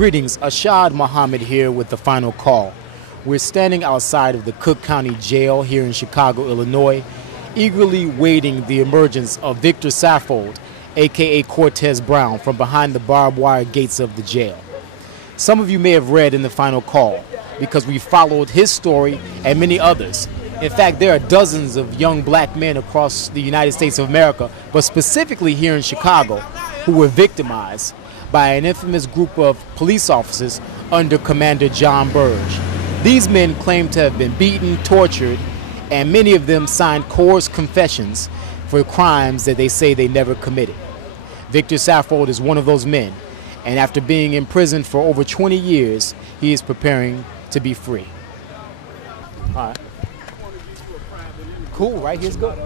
Greetings, Ashad Muhammad here with the final call. We're standing outside of the Cook County Jail here in Chicago, Illinois, eagerly waiting the emergence of Victor Saffold, aka Cortez Brown, from behind the barbed wire gates of the jail. Some of you may have read in the final call because we followed his story and many others. In fact, there are dozens of young black men across the United States of America, but specifically here in Chicago, who were victimized by an infamous group of police officers under Commander John Burge. These men claim to have been beaten, tortured, and many of them signed coerced confessions for crimes that they say they never committed. Victor Saffold is one of those men, and after being in prison for over 20 years, he is preparing to be free. All right. Cool, right? Here's good.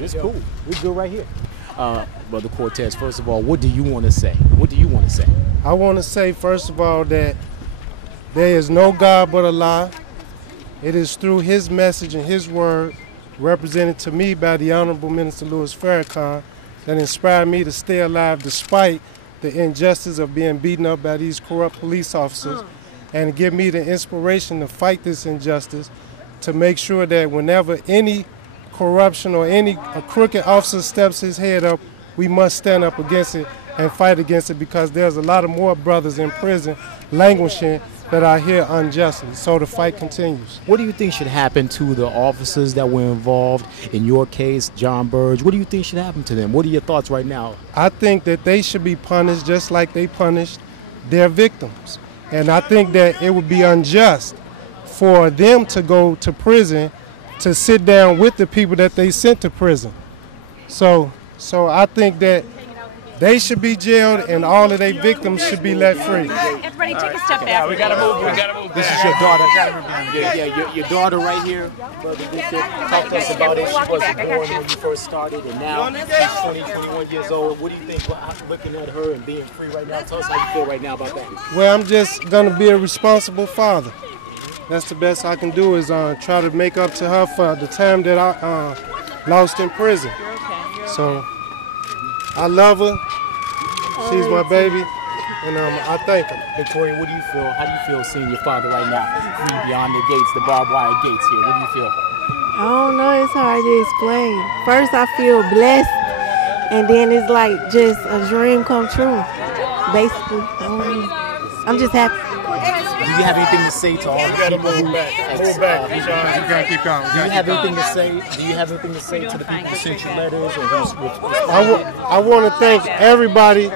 It's cool. We're good right here. Brother Cortez, first of all, what do you want to say? What do you want to say? I want to say, first of all, that there is no God but Allah. It is through his message and his word, represented to me by the Honorable Minister Louis Farrakhan, that inspired me to stay alive despite the injustice of being beaten up by these corrupt police officers, and give me the inspiration to fight this injustice, to make sure that whenever any corruption or a crooked officer steps his head up, we must stand up against it and fight against it, because there's a lot of more brothers in prison languishing that are here unjustly. So the fight continues. What do you think should happen to the officers that were involved in your case, John Burge? What do you think should happen to them? What are your thoughts right now? I think that they should be punished just like they punished their victims. And I think that it would be unjust for them to go to prison to sit down with the people that they sent to prison. So I think that they should be jailed and all of their victims should be let free. Everybody take a step back. We gotta move. This is your daughter. Your daughter right here. Brother Victor, talk to us about it. She wasn't born when you first started, and now she's 20, 21 years old. What do you think, looking at her and being free right now? Tell us how you feel right now about that. Well, I'm just gonna be a responsible father. That's the best I can do, is try to make up to her for the time that I lost in prison. So I love her. She's my baby, and I thank her. Victoria, what do you feel? How do you feel seeing your father right now, free beyond the gates, the barbed wire gates here? What do you feel? I don't know. It's hard to explain. First, I feel blessed, and then it's like just a dream come true, basically. I'm just happy. Do you have anything to say to all the people who... Move back. You gotta keep going. Do you have anything to say? Do you have anything to say to the people who sent you letters or who's I want to thank everybody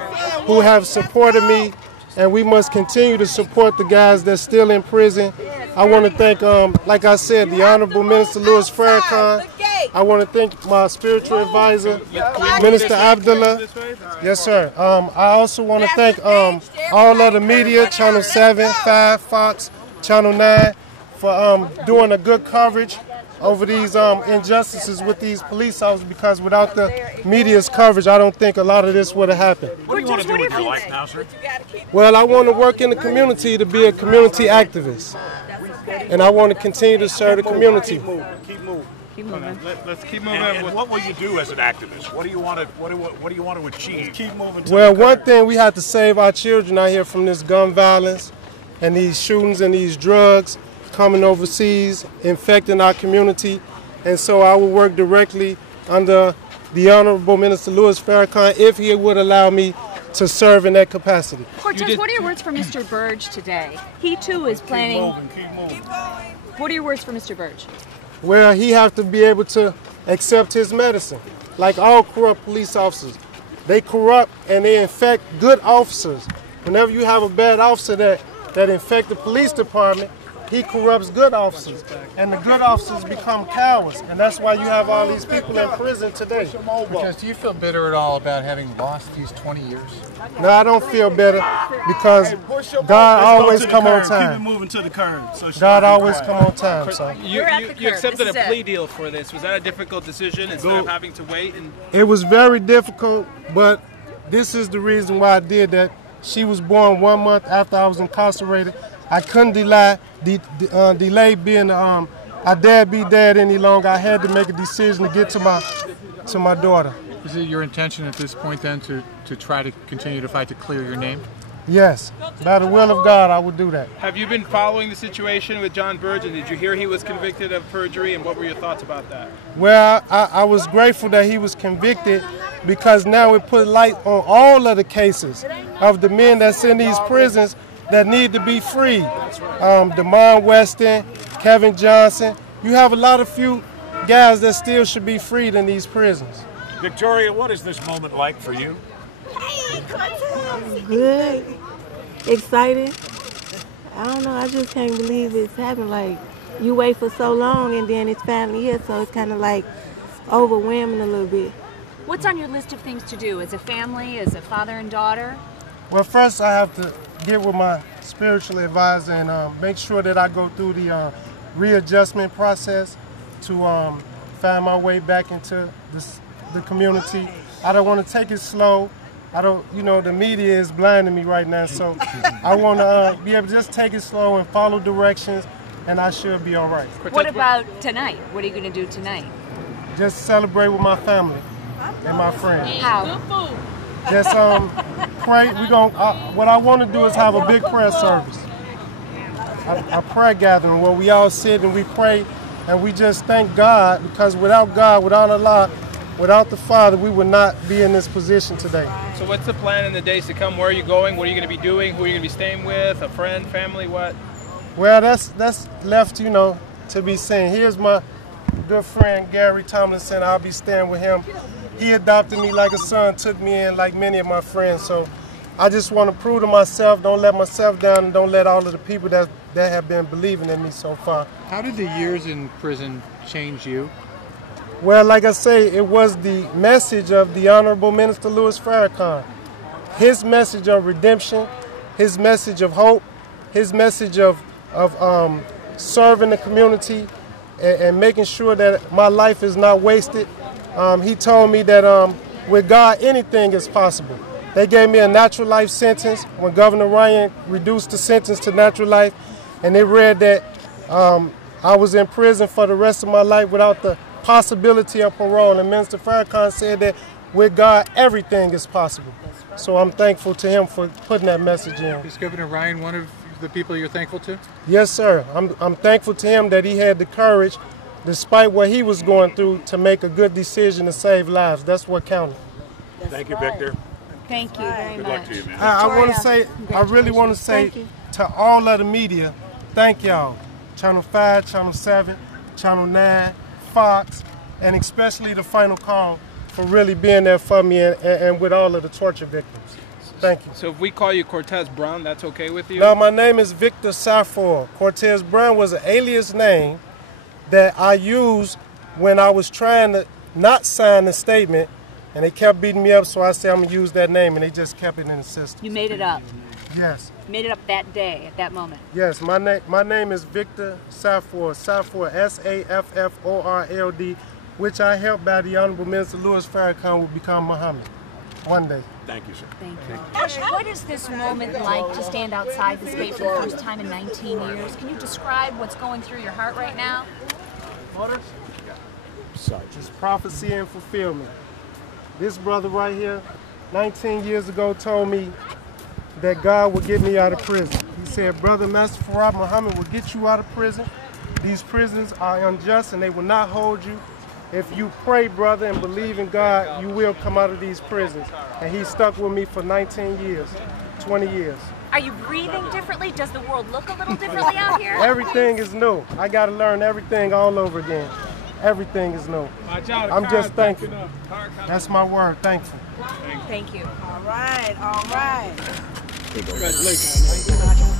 who have supported me, and we must continue to support the guys that's still in prison. I want to thank, like I said, the Honorable Minister Louis Farrakhan. I want to thank my spiritual advisor, Minister Abdullah. Yes, sir. I also want to thank all of the media, Channel 7, 5, Fox, Channel 9, for doing a good coverage over these injustices with these police officers, because without the media's coverage, I don't think a lot of this would have happened. What do you want to do with your life now, sir? Well, I want to work in the community to be a community activist, and I want to continue to serve the community. Keep moving. Let's keep moving. And what will you do as an activist? What do you want to achieve? Keep moving. Well, one thing, we have to save our children out here from this gun violence and these shootings and these drugs coming overseas, infecting our community. And so I will work directly under the Honorable Minister Louis Farrakhan, if he would allow me to serve in that capacity. Cortez, what are your words for Mr. Burge today? He too is planning. Keep moving. What are your words for Mr. Burge? Well, he has to be able to accept his medicine. Like all corrupt police officers, they corrupt and they infect good officers. Whenever you have a bad officer that infects the police department, he corrupts good officers, and the good officers become cowards, and that's why you have all these people in prison today. Because do you feel bitter at all about having lost these 20 years? No, I don't feel better, because God always come on Keep it time. moving to the curb. So God always come on time. So You accepted a plea deal for this. Was that a difficult decision instead of having to wait? it was very difficult, but this is the reason why I did that. She was born 1 month after I was incarcerated. I couldn't delay being I dared be dead any longer. I had to make a decision to get to my daughter. Is it your intention at this point then to try to continue to fight to clear your name? Yes, by the will of God, I would do that. Have you been following the situation with John Burge, and did you hear he was convicted of perjury, and what were your thoughts about that? Well, I was grateful that he was convicted because now it put light on all of the cases of the men that's in these prisons that need to be freed. Damon Weston, Kevin Johnson. You have a lot of few guys that still should be freed in these prisons. Victoria, what is this moment like for you? Good, excited. I don't know, I just can't believe it's happened. Like, you wait for so long and then it's finally here, so it's kind of like overwhelming a little bit. What's on your list of things to do as a family, as a father and daughter? Well, first I have to get with my spiritual advisor and make sure that I go through the readjustment process to find my way back into the community. I don't want to take it slow. I don't, the media is blinding me right now, so I want to be able to just take it slow and follow directions, and I should be all right. What about tonight? What are you going to do tonight? Just celebrate with my family and my friends. How? Just pray. What I want to do is have a big prayer service, a prayer gathering where we all sit and we pray and we just thank God, because without God, without Allah, without the Father, we would not be in this position today. So what's the plan in the days to come? Where are you going? What are you going to be doing? Who are you going to be staying with? A friend, family, what? Well, that's left, to be seen. Here's my good friend, Gary Tomlinson. I'll be staying with him. He adopted me like a son, took me in like many of my friends. So I just want to prove to myself, don't let myself down, and don't let all of the people that have been believing in me so far. How did the years in prison change you? Well, like I say, it was the message of the Honorable Minister Louis Farrakhan. His message of redemption, his message of hope, his message of serving the community and making sure that my life is not wasted. He told me that with God, anything is possible. They gave me a natural life sentence when Governor Ryan reduced the sentence to natural life, and they read that I was in prison for the rest of my life without the possibility of parole. And Minister Farrakhan said that with God, everything is possible. So I'm thankful to him for putting that message in. Is Governor Ryan one of the people you're thankful to? Yes, sir. I'm thankful to him that he had the courage, despite what he was going through, to make a good decision to save lives. That's what counted. Thank you, Victor. Thank you very Good much. luck to you, man. I really want to say to all of the media, thank y'all. Channel 5, Channel 7, Channel 9, Fox, and especially the Final Call for really being there for me and with all of the torture victims. Thank you. So if we call you Cortez Brown, that's okay with you? No, my name is Victor Safour. Cortez Brown was an alias name that I used when I was trying to not sign the statement, and they kept beating me up, so I said I'm going to use that name, and they just kept it in the system. You made it up. Yes. You made it up that day, at that moment. Yes, my name is Victor Safour, Safforld, which I helped by the Honorable Minister Louis Farrakhan will become Muhammad one day. Thank you, sir. Thank you. Ash, what is this moment like to stand outside this gate for the first time in 19 years? Can you describe what's going through your heart right now? It's prophecy and fulfillment. This brother right here, 19 years ago, told me that God would get me out of prison. He said, Brother Master Farad Muhammad will get you out of prison. These prisons are unjust and they will not hold you. If you pray, brother, and believe in God, you will come out of these prisons. And he stuck with me for 19 years, 20 years. Are you breathing differently? Does the world look a little differently out here? Everything is new. I got to learn everything all over again. Everything is new. I'm just thankful. That's my word, thankful. Thank you. All right, all right. Congratulations.